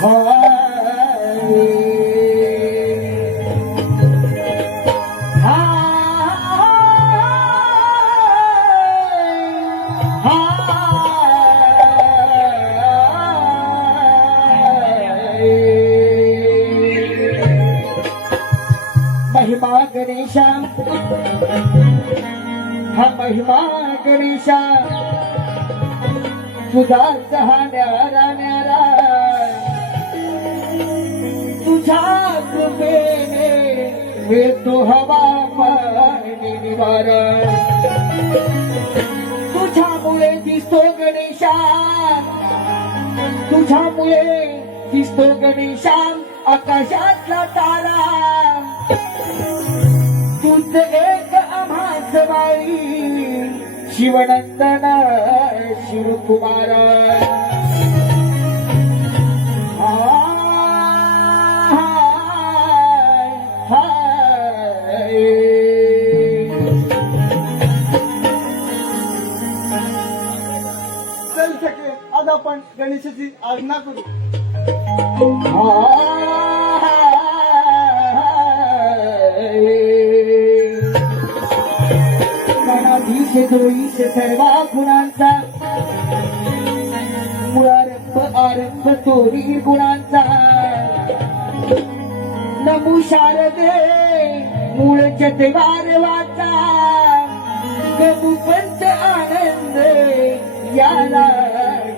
महिमा गणेशा हा महिमा गणेशा तुझा हा न्यारा तुझ्या कृपेने मिळतो हवा पाणी निवारण. तुझ्यामुळे दिसतो गणेशा तुझ्यामुळे दिसतो गणेशा आकाशातला तारा. तुझ एक आम्हाच बाई शिवनंदन शिवकुमार आज्ञा करू गणाधीश दोईश सर्वा गुणांचा. मुळारंभ आरंभ तोरी गुणांचा. नमू शारदे मूळ चतवार वाचा नमू पंच आनंद याला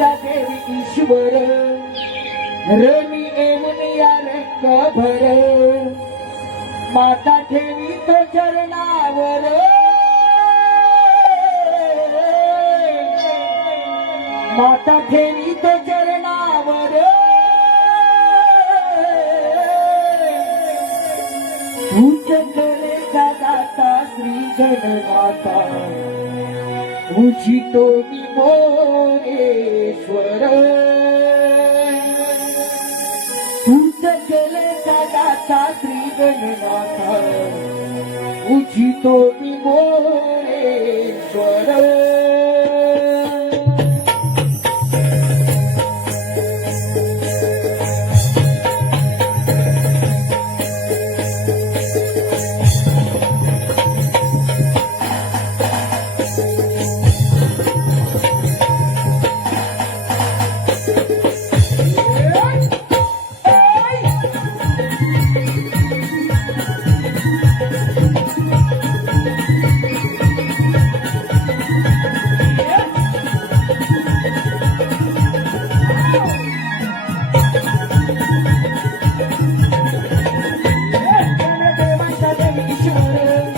देवी ईश्वर. रणी येऊन या रंग भर माता ठेवी तो चरणावर. माता ठेवी तो चरणावर. उच्च कलेचा दाता Shri Muchito mi more fuera. Unta chale sada tatri benata Muchito mi more Thank you.